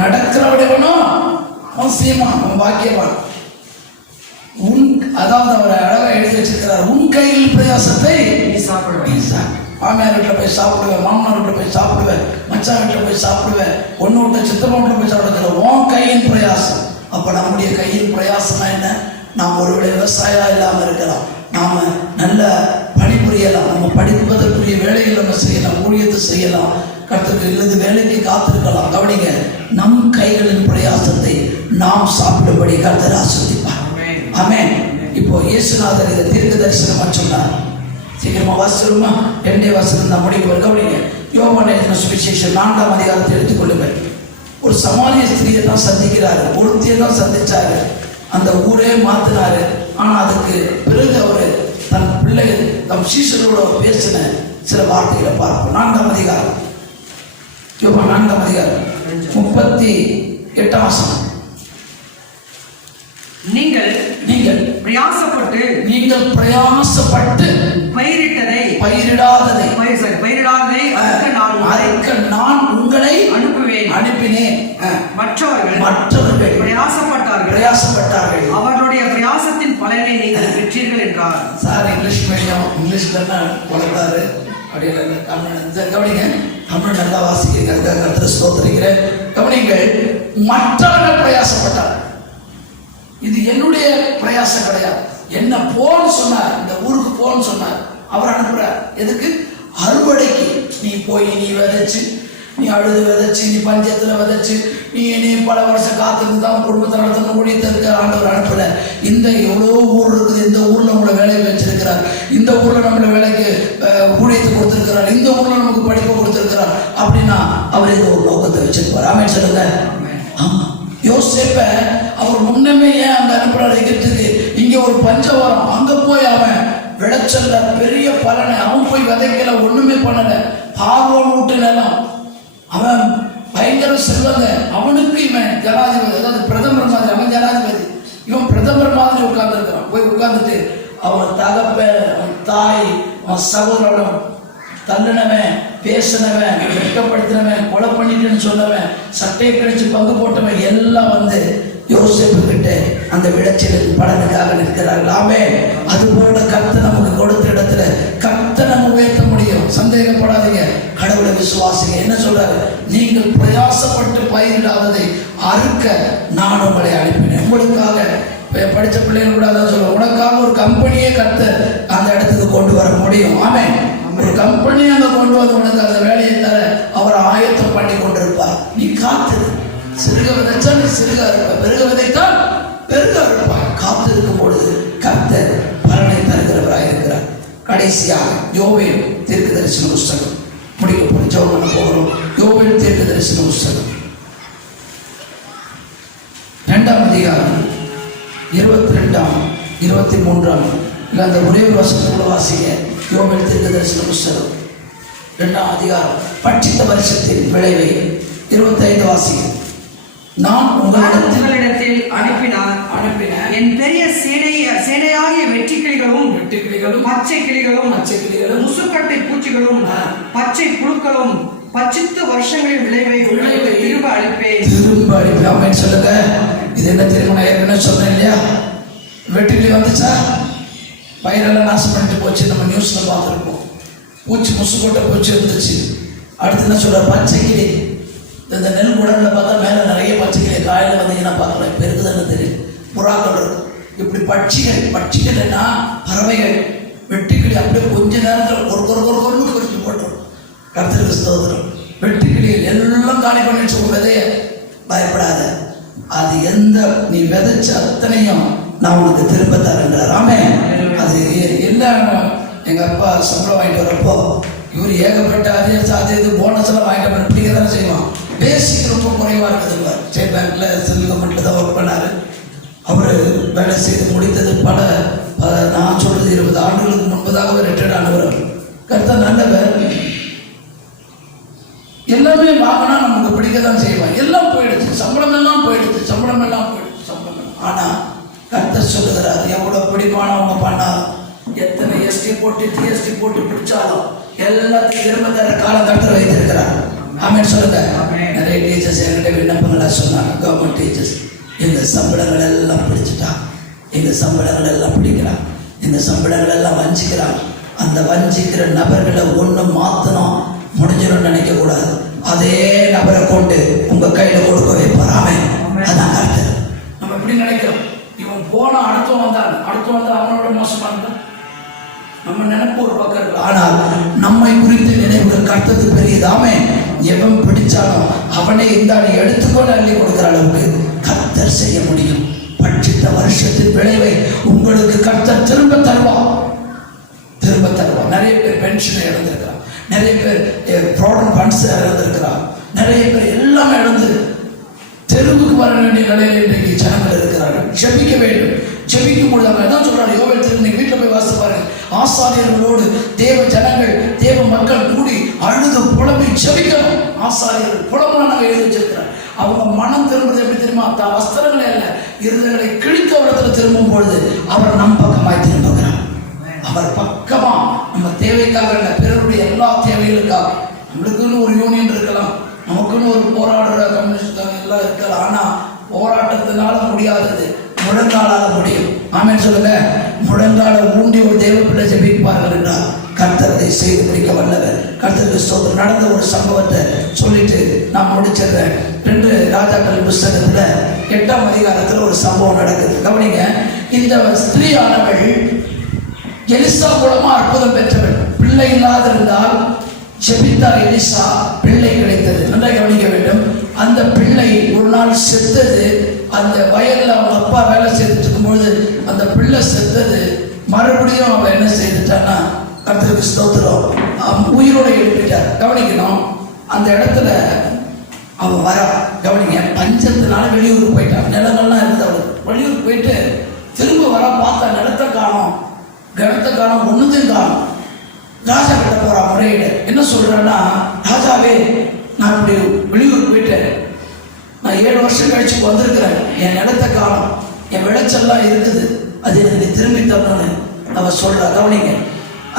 நடக்கிறவனோ அவன் சீமான், அவன் பாக்கியவான். அதாவது அவரை அழகா எழுதி வச்சிருக்கிறார். உன் கையில் பிரயாசத்தை சாப்பிடுவேன். மாமியார் வீட்டில் போய் சாப்பிடுவேன், மாமனார் வீட்டில் போய் சாப்பிடுவேன், மச்சான் வீட்டில் போய் சாப்பிடுவேன், ஒன்று விட்ட சித்தப்பா வீட்டில் போய் சாப்பிடுறது உன் கையின் பிரயாசம். அப்போ நம்முடைய கையின் பிரயாசம்னா என்ன? நாம் ஒருவேளை விவசாயம் இல்லாமல் இருக்கலாம், நாம் நல்ல பணிபுரியலாம், நம்ம படிப்பதற்குரிய வேலைகள் நம்ம செய்யலாம், ஊழியத்தை செய்யலாம், கர்த்தருக்கு இல்லது வேலைக்கு காத்திருக்கலாம். கவனிங்க, நம் கைகளின் பிரயாசத்தை நாம் சாப்பிடும்படி கர்த்தர் ஆசீர்வதிப்பார். ஆமென். இப்போ இயேசுநாதர் இதை தீர்க்க தரிசனமா சொன்னார். சீக்கிரமா வாசிக்கிறோமா? 2 வசனம் தான் முடிக்க வரும். கவனிங்க. யோவான் எழுதின சுவிசேஷம் 4ஆம் அதிகாரத்தை எடுத்துக்கொள்ளுங்கள். ஒரு சமாரிய ஸ்திரியை தான் சந்திக்கிறாரு, ஒருத்தியை தான் சந்திச்சாரு, அந்த ஊரே மாத்தினாரு. ஆனா அதுக்கு பிறகு அவரு தன் பிள்ளைகள் தம் சீஷர்களோட பேசின சில வார்த்தைகளை பார்ப்போம். 4ஆம் அதிகாரம், யோவான் 4ஆம் அதிகாரம் 38ஆம் வசனம். நீங்கள் பிரயாசப்பட்டு பயிரிடாததை நான் உங்களை அனுப்பினேன். மற்றவர்கள் பிரயாசப்பட்டார்கள். அவர்களுடைய உங்களுடைய பிரயாசத்தின் பலனை நீங்கள் பெற்றீர்கள் என்றார். சார் இங்கிலீஷ் மீடியம், இங்கிலீஷ்ல வளர்ந்தாரு அப்படின்னு கவனிங்க. தமிழ் நல்லா வாசிக்கிறேன், கருத்து ஸ்தோத்திரிக்கிறேன். கவனிங்கள், மற்றவர்கள் பிரயாசப்பட்டார். இது என்னுடைய பிரயாசம் கிடையாது. என்ன போன்னு சொன்னார், இந்த ஊருக்கு போன்னு சொன்னார். அவர் அனுப்புறார். எதுக்கு? அறுவடைக்கு. நீ போய் நீ விதைச்சு, நீ அழுது விதைச்சு, நீ பஞ்சத்துல விதைச்சு, நீ பல வருஷம் காத்திருந்து தான் குடும்பத்தை நடத்தணும் ஊழியத்தை இருக்க ஆண்டவர் அனுப்பல. இந்த எவ்வளோ ஊர் இருக்குது, இந்த ஊர்ல நம்மளை வேலையை வச்சிருக்கிறார், இந்த ஊர்ல நம்மளை வேலைக்கு ஊழியத்தை கொடுத்திருக்கிறார், இந்த ஊர்ல நமக்கு படிப்பு கொடுத்திருக்கிறார் அப்படின்னா அவர் இந்த ஒரு நோக்கத்தை வச்சிருப்பார். ஆமென் சொல்லுங்க. ஆமா, யோசேப்ப அவர் முன்னமே ஏன் அங்க அனுப்புறாரு எகிப்துக்கு? இங்க ஒரு பஞ்சம் வரும், அங்க போய் அவன் விளைச்சல்ல பெரிய பலனை அவன் போய் விதைக்கல, ஒண்ணுமே பண்ணல. பார்வோன் வீட்டு நிலம், அவன் பயங்கர செல்வங்க, அவனுக்கு இவன் ஜனாதிபதி, அதாவது பிரதமர் மாதிரி. அவன் ஜனாதிபதி, இவன் பிரதமர் மாதிரி உட்கார்ந்து இருக்கிறான். போய் உட்கார்ந்துட்டு அவன் தகப்ப, அவன் தாய், அவன் சகோதரன் தள்ளினவன், பேசினவன், வெட்கப்படுத்தினவன், கொலை பண்ணிட்டுன்னு சொன்னவன், சட்டையை கழிச்சு பங்கு போட்டவன் எல்லாம் வந்து யோசேப்பு கிட்ட அந்த விளைச்சலின் பலனுக்காக நிற்கிறார்கள். ஆமென். அதுபோல கர்த்தர் நமக்கு கொடுத்த இடத்துல கர்த்தர் நம்ம உயர்த்த முடியும். சந்தேகப்படாதீங்க, கடவுளை விசுவாசிங்க. என்ன சொல்றாரு? நீங்கள் பிரயாசப்பட்டு பயிரிடாததை அறுக்க நான் உங்களை அனுப்பினேன். உங்களுக்காக படித்த பிள்ளைகள் கூட அதான் சொல்லுவோம், உனக்காக ஒரு கம்பெனியே கர்த்தர் அந்த இடத்துக்கு கொண்டு வர முடியும். ஆமென். ஒரு கம்பெனி அங்க கொண்டு வந்து உனக்கு அந்த வேலையை தர அவர் ஆயத்தம் பண்ணி கொண்டிருப்பார். நீ காத்து. சிறுக விதைச்சா நீ சிறுக இருப்ப, பெருக விதைத்தால் பெருக இருப்பார். காத்திருக்கும் பொழுது கர்த்தர் பலனை தருகிறவராக இருக்கிறார். கடைசியாக யோவேல் தீர்க்க தரிசன புஸ்தகம் முடிக்க போறோம், ஜெபம் பண்ண போகிறோம். யோவேல் தீர்க்க தரிசன புஸ்தகம் 2ஆம் அதிகாரம் 22ஆம் 23ஆம் இல்லை அந்த ஒரே ஒரு வசனத்தோட வாசிங்க. யோவேல் தீர்க்க தரிசன புஸ்தகம் 2ஆம் அதிகாரம். பட்சித்த வருஷத்தின் விளைவை 25 வாசிங்க. நான் உங்களிடத்தில் அனுப்பின என் பெரிய சேனையாகிய வெட்டுக்கிளிகளும் பச்சை கிளிகளும் முசுக்கட்டை பூச்சிகளும் பச்சை புழுக்களும் பச்சித்து வருஷங்களின் விளைவை திரும்ப அளிப்பேன். ஆமென் சொல்லுங்க. இது என்ன தெரியுமா? ஏற்கனவே சொன்னேன் இல்லையா? வெட்டுக்கிளி வந்துச்சா, பயிரெல்லாம் நாசம் பண்ணிட்டு போச்சு. நம்ம நியூஸ்ல பார்த்துருப்போம். பூச்சி, முசுக்கொட்டை பூச்சி இருந்துச்சு. அடுத்து என்ன சொல்ற? பச்சை கிளி. இந்த நெல் குடலில் பார்த்தா மேலே நிறைய பச்சைக்கிளி, காலையில் வந்தீங்கன்னா பார்க்கலாம், இப்போ இருக்குதுன்னு தெரியும். புறாக்கள் இருக்கும். இப்படி பட்சிகள் என்ன பறவைகள். வெட்டுக்கிளி அப்படியே கொஞ்ச நேரத்தில் ஒரு குறிச்சு போட்டுரும். கர்த்தருக்கு ஸ்தோத்திரம். வெட்டுக்கிளிகள் எல்லாம் காலி பண்ணிட்டு சொல்லும். விதைய பயப்படாத, அது எந்த நீ விதைச்ச அத்தனையும் நான் உனக்கு திரும்ப தரேன்றார். ஆமென். அது எல்லாம் எங்கள் அப்பா சம்பளம் வாங்கிட்டு வரப்போ இவர் ஏகப்பட்ட அது இது போனஸ் எல்லாம் வாங்கிட்டு வர பிடிக்க தானே செய்வான். பேசிக் ரொம்ப குறைவாக இருக்குது. ஸ்டேட் பேங்க்ல சென்ட்ரல் கவர்மெண்ட்ல தான் ஒர்க் பண்ணாரு. அவர் வேலை செய்து முடித்தது நான் சொல்றது 20 ஆண்டுகளுக்கு முன்பதாக ரிட்டையர்ட் ஆனவர். கர்த்தர் நல்லவர். எல்லாமே வாங்கினா நமக்கு பிடிக்க தான் செய்வான். எல்லாம் போயிடுச்சு, சம்பளம் எல்லாம் போயிடுச்சு. ஆனா கர்த்தர் சொல்லுகிறார், எவ்வளவு பிடிமானவங்க பண்ணாலும், எத்தனை எஸ்டி போட்டு ஜிஎஸ்டி போட்டு பிடிச்சாலும் எல்லாத்தையும் திரும்ப தர காலம் கர்த்தர் வைத்திருக்கிறார். ஆமென் சொல்லுங்க. நிறைய டீச்சர்ஸ் என்கிட்ட விண்ணப்பங்களா சொன்னாங்க. கவர்மெண்ட் டீச்சர்ஸ், எங்க சம்பளங்கள் எல்லாம் பிடிச்சிட்டான், எங்க சம்பளங்கள் எல்லாம் பிடிக்கிறான், இந்த சம்பளங்கள் எல்லாம் வஞ்சிக்கிறான். அந்த வஞ்சிக்கிற நபர்களை ஒண்ணு மாத்தணும் முடிஞ்சிடும் நினைக்க கூடாது. அதே நபரை கொண்டு உங்க கையில கொடுக்க வைப்பார். ஆமென். அதான் கர்த்தர். நம்ம எப்படி நினைக்கிறோம்? இவன் போனா அடுத்தவன் வந்தா அவனோட மோசமா இருந்தா நம்ம நினைப்பு ஒரு பக்கம் இருக்கு. ஆனால் நம்மை குறித்து நினைவுகள் கர்த்தருக்கு பெரியது. ஆமென். எவன் பிடிச்சாலும் அவனே இந்தாடி எடுத்துக்கொண்டு அள்ளி கொடுக்கிற அளவுக்கு கர்த்தர் செய்ய முடியும். பட்சித்த வருஷத்தின் விளைவை உங்களுக்கு கர்த்தர் திரும்ப தருவான். நிறைய பேர் பென்ஷனை இழந்திருக்கிறான், நிறைய பேர் ப்ராவிடன்ட் ஃபண்ட்ஸ் இழந்திருக்கிறான், நிறைய பேர் எல்லாமே இழந்து தெருவுக்கு வர வேண்டிய நிலையில் இன்றைக்கு ஜனங்கள் இருக்கிறார்கள். ஜெபிக்க வேண்டும். ஜெபிக்கும் பொழுது அவங்க தான் சொல்றாரு. யோவேல் திருநீங்க வீட்டில் போய் வாசித்து பாருங்க. ஆசாரியர்களோடு தேவ ஜனங்கள், தேவ மக்கள் கூடி அழுது புலம்பி ஜெபிக்கணும். ஆசாரியர்கள் புலம்புறாங்க எழுதி வச்சிருக்கிறார். அவங்க மனம் திரும்புறது எப்படி தெரியுமா? தான் வஸ்திரங்களே அல்ல, இருதயங்களை கிழித்த இடத்துல திரும்பும் பொழுது அவர் நம் பக்கமாய் திரும்புகிறார். அவர் பக்கமா நம்ம தேவைக்காக இல்லை, பிறருடைய எல்லா தேவைகளுக்காக. நம்மளுக்குன்னு ஒரு யூனியன் இருக்கலாம், நமக்குன்னு ஒரு போராடுற கம்யூனிஸ்ட் எல்லாம் இருக்கலாம். ஆனா போராட்டத்தினால முடியாதது முழங்காலால முடியும். ஆமென் சொல்லுங்க. முழங்கால ஊண்டி ஒரு தேவ பிள்ளை ஜெபிப்பார்கள் என்றால் கர்த்தர் அதை செய்து முடிக்க வல்லவர். கர்த்தருக்கு ஸ்தோத்திரம். நடந்த ஒரு சம்பவத்தை சொல்லிட்டு நான் முடிச்சிடுறேன். 2 ராஜாக்கள் புஸ்தகத்துல 8ஆம் அதிகாரத்துல ஒரு சம்பவம் நடக்குது. கவனிங்க. இந்த ஸ்திரீயானவள் எலிசா மூலமா அற்புதம் பெற்றவள். பிள்ளை இல்லாதிருந்தால் ஜெபித்தார் எலிசா, பிள்ளை கிடைத்தது. நல்லா கவனிக்க வேண்டும். அந்த பிள்ளை ஒரு நாள் செத்தது. அந்த வயல்ல அவங்க அப்பா வேலை செய்துட்டு இருக்கும்பொழுது அந்த பிள்ளை செத்தது. மறுபடியும் அவன் என்ன செய்துட்டான்னா, கர்த்தருக்கு ஸ்தோத்திரம், உயிரோட எழுப்பிட்டார். கவனிக்கணும். அந்த இடத்துல அவன் வரா. கவனிங்க. பஞ்சத்தினால வெளியூருக்கு போயிட்டான். நிலங்கள்லாம் இருக்குது அவளுக்கு. வெளியூருக்கு போயிட்டு திரும்ப வர பார்த்தா நிலத்தை காணும், ஒண்ணுத்தையும் காணும். ராஜா கிட்ட போறா முறையிட. என்ன சொல்றேன்னா, ராஜாவே, நான் இப்படி வெளியூருக்கு போயிட்டேன். நான் 7 வருஷம் கழிச்சு வந்திருக்கிறேன். என் நிலத்தை காணும், என் விளைச்சல்லாம் இருக்குது, அது எனக்கு திரும்பி தரணும்னு அவ சொல்றா. கவனிங்க.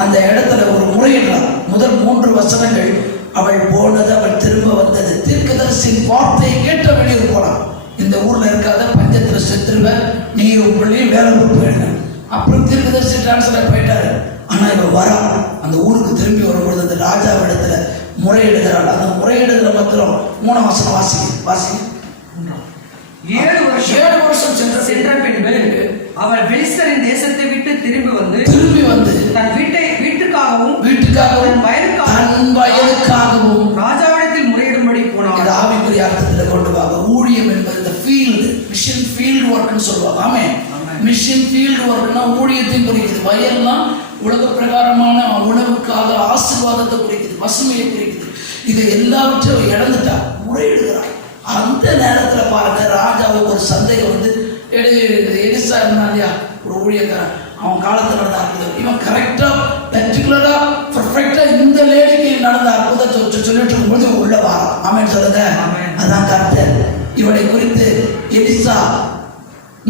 அந்த இடத்துல ஒரு முறையிடுறான். முதல் 3 வசனங்கள் அவள் போனது, அவள் திரும்ப வந்தது. தீர்க்கதரிசியின் வார்த்தையை கேட்ட வெளியூர் போனான். இந்த ஊர்ல இருக்காத, பஞ்சத்துல செத்துருவ, நீ பிள்ளையும் வேலை போயிடுங்க. அப்புறம் தீர்க்கதரிசி டிரான்ஸ்ஃபர் போயிட்டாரு. ஆனா இவ வரா. அந்த ஊருக்கு திரும்பி வரும்பொழுது அந்த ராஜாவிடத்துல முறையிடுகிறாள். அந்த முறையிடுகிற மாத்திரம் 3ஆம் வசனம் வாசி. 7 வருஷம் சென்ற பின்பு அவள் பெலிஸ்தரின் தேசத்தை விட்டு திரும்பி வந்து தன் வீட்டுக்காகவும் தன் வயலுக்காகவும் ராஜாவிடத்தில் முறையிடும்படி போனாள். இது ஆவிக்குரிய அர்த்தத்தில் கொண்டு வாங்க. ஊழியம் என்பது இந்த ஃபீல்டு, மிஷன் ஃபீல்டு ஒர்க்னு சொல்லுவாங்க. ஆமே, மிஷன் ஃபீல்டு ஒர்க்னா ஊழியத்தையும் குறிக்குது. வயல்லாம் உலக பிரகாரமான உணவுக்காக ஆசீர்வாதத்தை குறிக்குது, பசுமையை குறிக்குது. இது எல்லாவற்றையும் இழந்துட்டா, முறையிடுகிறாள். அந்த நேரத்துல பாருங்க, ராஜாவுக்கு ஒரு சந்தேகம் வந்து, எலிசா இருந்தா இல்லையா, ஒரு ஊழியக்காரன், அவன் காலத்தில் நடந்த அற்புதம், இவன் கரெக்டா பர்டிகுலரா பர்ஃபெக்டா இந்த லேடிக்கு நடந்த அற்புதத்தை சொல்லிட்டு இருக்கும்போது உள்ள வாரம். ஆமென் சொல்லுங்க. அதான் கர்த்தர் இவனை குறித்து எலிசா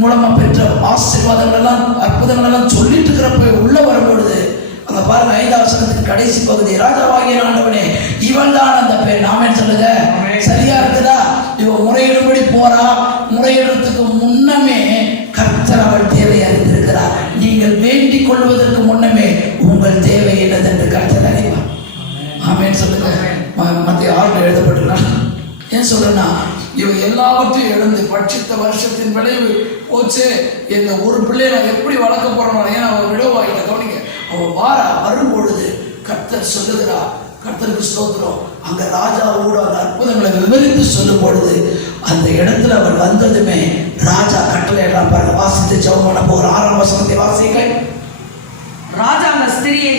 மூலமா பெற்ற ஆசீர்வாதங்கள் எல்லாம், அற்புதங்கள் எல்லாம் சொல்லிட்டு இருக்கிறப்ப உள்ள வரும்பொழுது அங்க பாருங்க, 5ஆம் வசனத்தின் கடைசி பகுதி, ராஜாவாகிய ஆண்டவனே, இவள் தான் அந்த பெண். ஆமென் சொல்லுங்க. சரியா இருக்குதா? இவ முறையிடும்படி போறா. முறையிடுறதுக்கு முன்னமே கர்த்தர் அவள் தேவை அறிந்திருக்கிறார். நீங்கள் வேண்டிக் கொள்வதற்கு முன்னமே உங்கள் தேவை என்னது என்று கர்த்தர் அறிவார். ஆமென் சொல்லுங்க. மத்திய 6 எழுதப்பட்டிருக்கிறார். ஏன் சொல்றேன்னா, இவங்க எல்லாவற்றையும் இழந்து பட்சித்த வருஷத்தின் விளைவு போச்சு. இந்த ஒரு பிள்ளையை நான் எப்படி வளர்க்க போறோம்? ஏன்னா அவன் விடவாயிட்ட. கவனிங்க. அவன் வரும்பொழுது கர்த்தர் சொல்லுகிறா, கர்த்தருக்கு ஸ்தோத்திரம். அங்க ராஜாவோட அந்த அற்புதங்களை விவரித்து சொல்லும் பொழுது அந்த இடத்துல அவள் வந்ததுமே ராஜா கட்டளை எல்லாம் பாருங்க, வாசித்து ஜெபம் பண்ண போகிற 6ஆம் வசனத்தை வாசிக்க. ராஜா அந்த ஸ்திரியை